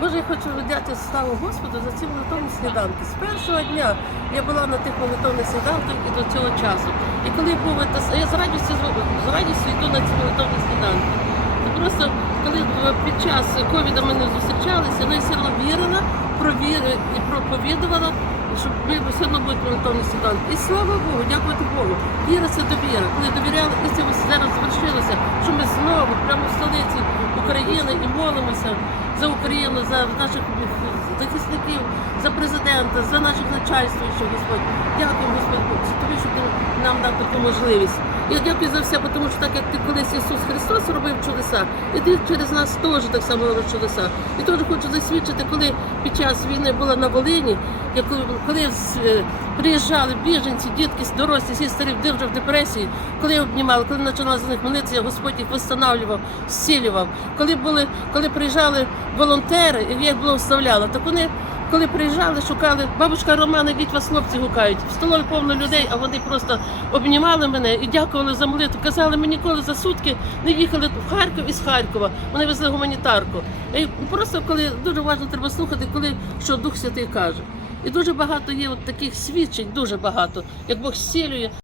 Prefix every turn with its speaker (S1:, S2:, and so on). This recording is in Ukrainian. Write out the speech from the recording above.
S1: Боже, я хочу віддати славу Господу за ці молитовні сніданки. З першого дня я була на тих молитовних сніданках і до цього часу. І коли був я з радістю з радістю йду на ці молитовні сніданки. І Просто коли е, під час ковіда ми не зустрічалися, ну, я все одно вірила, провіри і проповідувала, ми все одно будуть молитовні сніданки. І слава Богу, дякувати Богу. Віра це довіра. Коли довіряли, і це зараз звершилося, що ми знову прямо в столиці України і молимося за Україну, за наших захисників, за президента, за наших начальствуючих, Господь. Дякую, Господь, тобі, що ти нам дав таку можливість. Я дякую за все, тому що так як ти колись Ісус Христос робив чудеса, і ти через нас теж так само робиш чудеса. І теж хочу засвідчити, коли під час війни була на Волині, коли е, приїжджали біженці, дітки, дорослі, всі старі вже в депресії, коли я обнімала, коли почала за них молитися, Господь їх встановлював, зцілював. Коли були, коли приїжджали волонтери, і я їх благословляла, так вони. Коли приїжджали, шукали, бабушка Романа, йдіть вас хлопці гукають. В столові повно людей, а вони просто обнімали мене і дякували за молитву. Казали, ми ніколи за сутки не їхали в Харків із Харкова. Вони везли гуманітарку. І просто коли дуже важливо треба слухати, коли що Дух Святий каже. І дуже багато є от таких свідчень, дуже багато, як Бог зцілює.